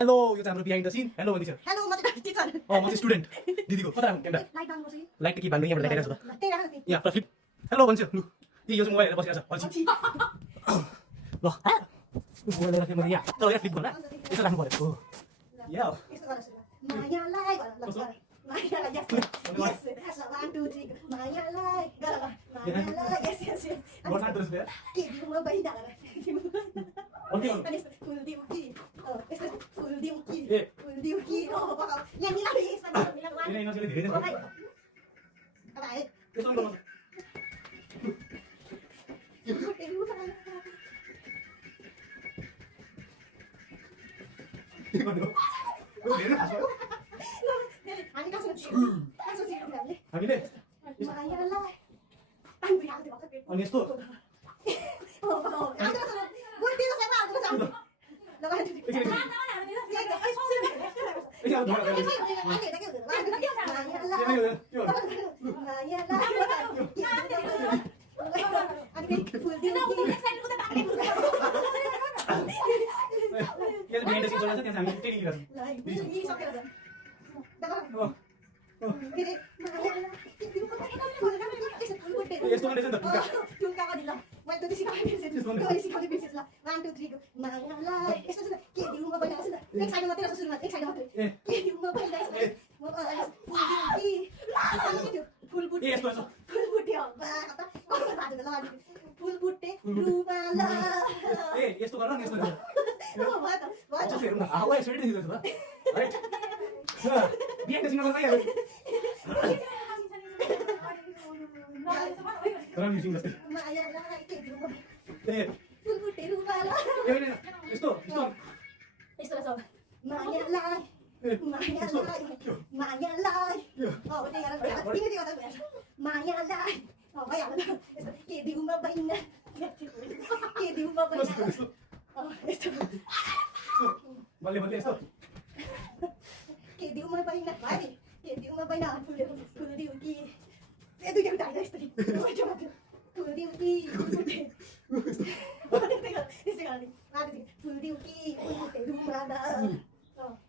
Hello यो चाहिँ हाम्रो बिहाइन्ड द सिन हेलो भनिन्छ हेलो म चाहिँ टिचर म चाहिँ स्टुडेन्ट दिदीको कता राख्नु क्यामेरा लाइट बान्नु पर्छ लाइट के बान्नु यहाँबाट देखाइरहेको छ त त्यही राख्नु यहाँ प्रफिट हेलो भन्छ लु यो चाहिँ मोबाइल हेरेर बसिरहेको छ अल्छी ल मोबाइल राख्ने मैले यहाँ तर यहाँ फ्लिप गर्नु यसो राख्नु पऱ्यो हो या यस्तो गरेर मायालाई गर ल गर मायालाई यस यस 1 2 3 मायालाई गर मायालाई यस यस यस गर्नु दर्स बे के दिउ म बहिनी गर ओके अनि फुल दिउ कि यस्तो फुल दिउ कि ए फुल दिउ कि ओ बका यहाँ मिलाउ यसमा मिलाउ किन नसले धेरै अब नै आए त्यसो गर्नु के गर्नु हो धेरै खास भयो हामी कहाँ छौँ हामीले मायालाई पानी पिहाल्दै भएको पेट अनि यस्तो ओ बका आउँछ बुढी दिनु छैन आउँछ ल लगाइ दिनु एकछिन अब धोरा यहाँ बिहाइन्ड द सिन चल्दैछ त्यहाँ हामी ट्रेनिङ गरिरहेछौँ यस्तो पनि रहेछ नि त टुक्का ए यस्तो ए यस्तो गर न यस्तो गर अच्छा हेरौँ न हावा यसरी नै दिँदैछ त राइट बिहाइन्ड द सिन गर्नु पाइहाल्यो राम्री सिङ जस्तै ए यस्तो यस्तो बल्ले बल्ले यस्तो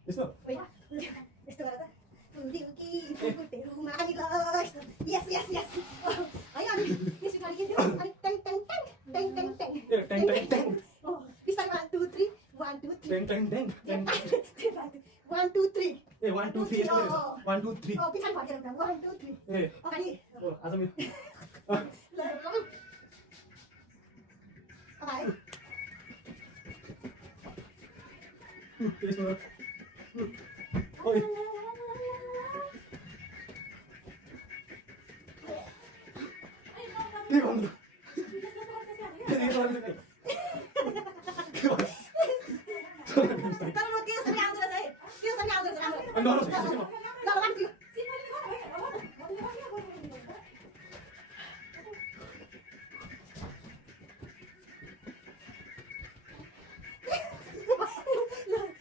यस्तो यस्तो गरेर फुलदिउ कि फुलबुट्टेहरूमा यस यस यस है अनि यसो गरी के थियो अनि टङ टङ टङ टङ टङ टङ ए ट्याङ ट्याङ ट्याङ बिस्तारै 1 2 3 1 2 3 ट्याङ ट्याङ ट्याङ 1 2 3 ए 1 2 3 यस्तो 1 2 3 पछाडि फर्केर 1 2 3 ए अगाडि आज मेरो यस्तो ओइ के गर्नु तर म त्यो सबै आउँदैन है त्यो सबै आउँदैन राम्रो ल लान्छु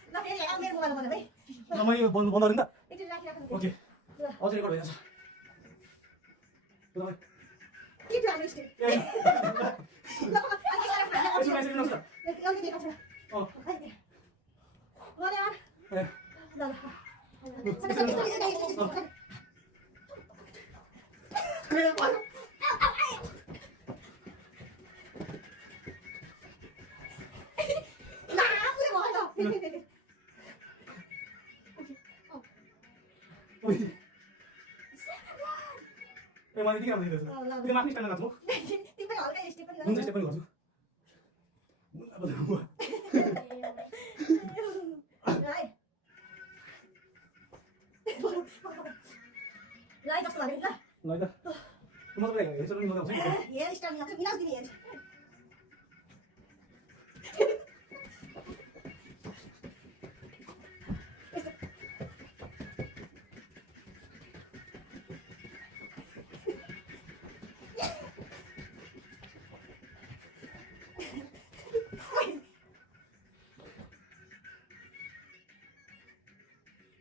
ल फेरि अब मेरो मोबाइल भन्नु है मैले बन्द बन्द गरिन् त एकचोटि राखिराख्नु ओके अझै रेकर्ड भइरहेछ के थियो हाम्रो स्टेप ए ल अनि सारा खाना यसो मेसेज गर्नुहोस् न अलिकति देखाउँछु अँ गरे यार ए ल ओइ ए मैले के गर्नु दिँदैछु त्यो माथि स्ट्यान्ड नाच्नु तिम्रो हल्का स्टेप पनि हुन्छ स्टेप पनि गर्छु अब लाइ कस्तो लाग्यो ल ल त म तपाईँ हेर्छु नि मजा आउँछ नि हेयर स्टाइल मिलाउँछु मिलाउ दिने हेर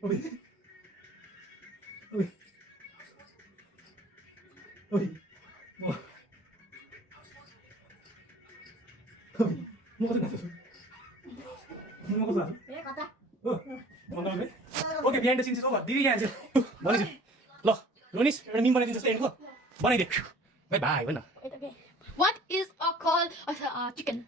ओइ ओइ ओइ म म कता नाच्छु म कता नाच्छु ए कता हो behind the since is over दिदी यहाँ भनेछु ल रोनिस एउटा मिम बनाइदिन्छ जस्तो एन्डको बनाइदे बाई बाई भन्न What is a called chicken?